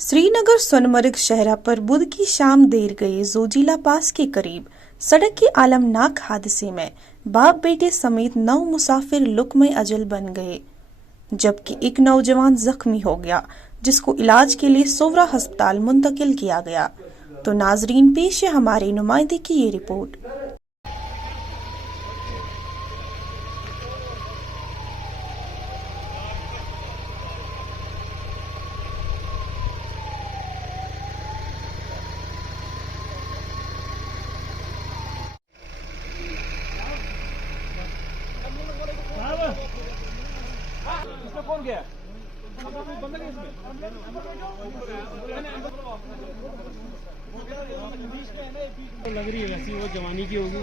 श्रीनगर सोनमर्ग शहरा पर बुध की शाम देर गए जोजिला पास के करीब सड़क के आलमनाक हादसे में बाप बेटे समेत 9 मुसाफिर लुकमे अजल बन गए, जबकि एक नौजवान जख्मी हो गया जिसको इलाज के लिए सोवरा अस्पताल मुंतकिल किया गया। तो नाजरीन, पेश है हमारे नुमाइंदे की ये रिपोर्ट। इसमें कौन गया? लग रही है वैसी वो जवानी की होगी।